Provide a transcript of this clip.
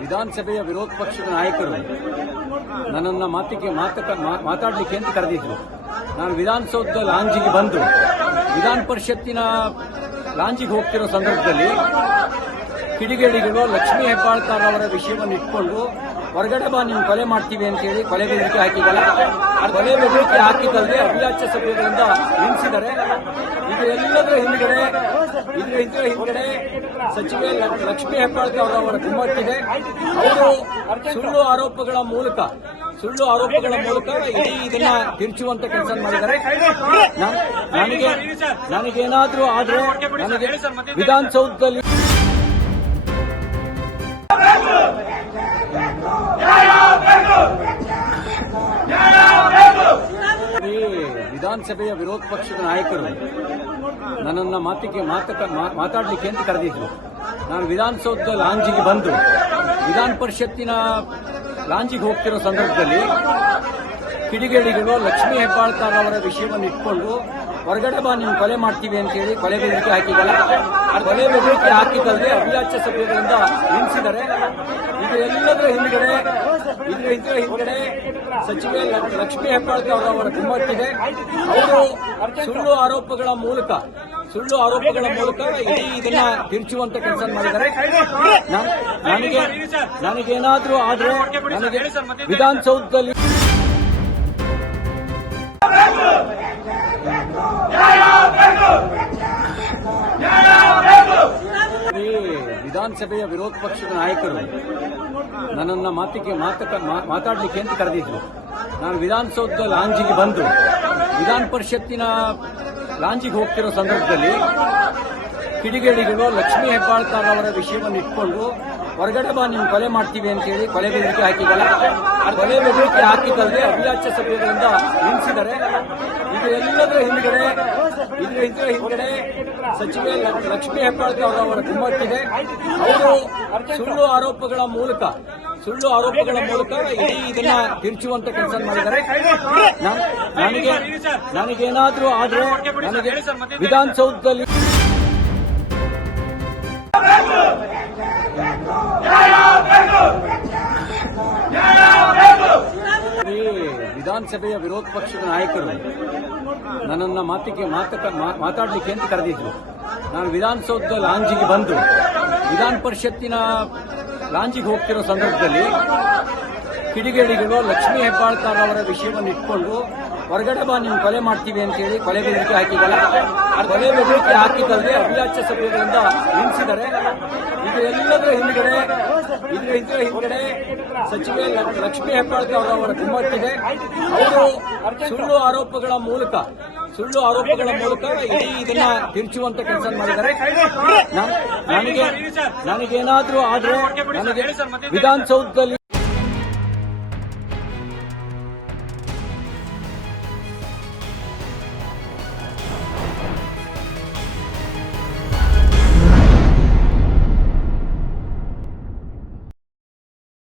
ವಿಧಾನಸಭೆಯ ವಿರೋಧ ಪಕ್ಷದ ನಾಯಕರು ನನ್ನನ್ನು ಮಾತಾಡಲಿಕ್ಕೆ ಅಂತ ಕರೆದಿದ್ರು. ನಾನು ವಿಧಾನಸೌಧದ ಲಾಂಜಿಗೆ ಬಂದು ವಿಧಾನ ಪರಿಷತ್ತಿನ ಲಾಂಜಿಗೆ ಹೋಗ್ತಿರೋ ಸಂದರ್ಭದಲ್ಲಿ ಕಿಡಿಗೇಡಿಗಳು ಲಕ್ಷ್ಮೀ ಹೆಬ್ಬಾಳ್ಕರ್ ಅವರ ವಿಷಯವನ್ನು ಇಟ್ಕೊಂಡು ಹೊರಗಡೆ ಬಾ ನೀವು ಕೊಲೆ ಮಾಡ್ತೀವಿ ಅಂತ ಹೇಳಿ ಕೊಲೆ ಬೆದರಿಕೆ ಹಾಕಿದ್ದಾರೆ. ಕೊಲೆ ಬೆದರಿಕೆ ಹಾಕಿದ್ದಲ್ಲದೆ ಅವಿಯಾಚ್ಯ ಸಭೆಗಳಿಂದ ನಿಲ್ಲಿಸಿದ್ದಾರೆ. ಇದೆಲ್ಲದರ ಹಿಂದ್ಗಡೆ ಸಚಿವೆ ಲಕ್ಷ್ಮೀ ಹೆಬ್ಬಾಳ್ಕರ್ ಅವರ ಕುಮ್ಮಕ್ಕಿದೆ. ಅವರು ಸುಳ್ಳು ಆರೋಪಗಳ ಮೂಲಕ ಇಡೀ ಇದನ್ನ ತಿರುಚುವಂತ ಕೆಲಸ ಮಾಡಿದ್ದಾರೆ. ನನಗೇನಾದ್ರೂ ಆದ್ರೆ ನನಗೆ ವಿಧಾನಸೌಧದಲ್ಲಿ ವಿಧಾನಸಭೆಯ ವಿರೋಧ ಪಕ್ಷದ ನಾಯಕರು ನನ್ನನ್ನು ಮಾತಾಡಲಿಕ್ಕೆ ಅಂತ ಕರೆದಿದ್ರು. ನಾನು ವಿಧಾನಸೌಧದ ಲಾಂಜಿಗೆ ಬಂದು ವಿಧಾನ ಪರಿಷತ್ತಿನ ಲಾಂಜಿಗೆ ಹೋಗ್ತಿರೋ ಸಂದರ್ಭದಲ್ಲಿ ಕಿಡಿಗೇಡಿಗಳು ಲಕ್ಷ್ಮೀ ಹೆಬ್ಬಾಳ್ಕರ್ ಅವರ ವಿಷಯವನ್ನು ಇಟ್ಕೊಂಡು ಹೊರಗಡೆ ಬಾ ನೀವು ಕೊಲೆ ಮಾಡ್ತೀವಿ ಅಂತ ಹೇಳಿ ಕೊಲೆ ಬೆದರಿಕೆ ಹಾಕಿದ್ದಾರೆ. ಕೊಲೆ ಬೆದರಿಕೆ ಹಾಕಿದ್ದಲ್ಲದೆ ಅವಿಯಾಚ್ಯ ಸಭೆಗಳಿಂದ ನಿಲ್ಲಿಸಿದ್ದಾರೆ. ಇದೆಲ್ಲದರ ಹಿಂದ್ಗಡೆ ಸಚಿವೆ ಲಕ್ಷ್ಮೀ ಹೆಬ್ಬಾಳ್ಕರ್ ಅವರ ಕುಮ್ಮಕ್ಕಿದೆ. ಅವರು ಸುಳ್ಳು ಆರೋಪಗಳ ಮೂಲಕ ಇಡೀ ಇದನ್ನ ತಿರುಚುವಂತ ಕೆಲಸ ಮಾಡಿದ್ದಾರೆ. ನನಗೇನಾದ್ರೂ ಆದ್ರೆ ನನಗೆ ವಿಧಾನಸೌಧದಲ್ಲಿ ವಿಧಾನಸಭೆಯ ವಿರೋಧ ಪಕ್ಷದ ನಾಯಕರು ನನ್ನನ್ನು ಮಾತಾಡಲಿಕ್ಕೆ ಅಂತ ಕರೆದಿದ್ರು. ನಾನು ವಿಧಾನಸೌಧದ ಲಾಂಜಿಗೆ ಬಂದು ವಿಧಾನ ಪರಿಷತ್ತಿನ ಲಾಂಜಿಗೆ ಹೋಗ್ತಿರೋ ಸಂದರ್ಭದಲ್ಲಿ ಕಿಡಿಗೇಡಿಗಳು ಲಕ್ಷ್ಮೀ ಹೆಬ್ಬಾಳ್ಕರ್ ಅವರ ವಿಷಯವನ್ನು ಇಟ್ಕೊಂಡು ಹೊರಗಡೆ ಬಾ ನೀವು ಕೊಲೆ ಮಾಡ್ತೀವಿ ಅಂತ ಹೇಳಿ ಕೊಲೆ ಬೆದರಿಕೆ ಹಾಕಿದ್ದಾರೆ. ಕೊಲೆ ಬೆದರಿಕೆ ಹಾಕಿದ್ದಲ್ಲದೆ ಅವಿಯಾಚ್ಯ ಸಭೆಗಳಿಂದ ನಿಲ್ಲಿಸಿದ್ದಾರೆ. ಇದೆಲ್ಲದರ ಹಿಂದ್ಗಡೆ ಸಚಿವೆ ಲಕ್ಷ್ಮೀ ಹೆಬ್ಬಾಳ್ಕರ್ ಅವರ ಕುಮ್ಮಕ್ಕಿದೆ. ಅವರು ಸುಳ್ಳು ಆರೋಪಗಳ ಮೂಲಕ ಇಡೀ ಇದನ್ನ ತಿರುಚುವಂತ ಕೆಲಸ ಮಾಡಿದ್ದಾರೆ. ನನಗೇನಾದ್ರೂ ಆದ್ರೆ ನನಗೆ ವಿಧಾನಸೌಧದಲ್ಲಿ ವಿಧಾನಸಭೆಯ ವಿರೋಧ ಪಕ್ಷದ ನಾಯಕರು ನನ್ನನ್ನು ಮಾತಾಡಲಿಕ್ಕೆ ಅಂತ ಕರೆದಿದ್ರು. ನಾನು ವಿಧಾನಸೌಧದ ಲಾಂಜಿಗೆ ಬಂದು ವಿಧಾನ ಪರಿಷತ್ತಿನ ಲಾಂಜಿಗೆ ಹೋಗ್ತಿರೋ ಸಂದರ್ಭದಲ್ಲಿ ಕಿಡಿಗೇಡಿಗಳು ಲಕ್ಷ್ಮೀ ಹೆಬ್ಬಾಳ್ಕರ್ ಅವರ ವಿಷಯವನ್ನು ಇಟ್ಕೊಂಡು ಹೊರಗಡೆ ಬಾ ನೀವು ಕೊಲೆ ಮಾಡ್ತೀವಿ ಅಂತ ಹೇಳಿ ಕೊಲೆ ಬೆದರಿಕೆ ಹಾಕಿದ್ದಾರೆ. ಕೊಲೆ ಬೆದರಿಕೆ ಹಾಕಿದ್ದಲ್ಲದೆ ಅವಿಯಾಚ್ಯ ಸಭೆಗಳಿಂದ ನಿಲ್ಲಿಸಿದ್ದಾರೆ. ಇದೆಲ್ಲದರ ಹಿಂದ್ಗಡೆ ಸಚಿವೆ ಲಕ್ಷ್ಮೀ ಹೆಬ್ಬಾಳ್ಕರ್ ಅವರ ಕುಮ್ಮಕ್ಕಿದೆ. ಅವರು ಸುಳ್ಳು ಆರೋಪಗಳ ಮೂಲಕ ಇಡೀ ಇದನ್ನ ತಿರುಚುವಂತ ಕೆಲಸ ಮಾಡಿದ್ದಾರೆ. ನನಗೇನಾದ್ರೂ ಆದ್ರೆ ನನಗೆ ವಿಧಾನಸೌಧದಲ್ಲಿ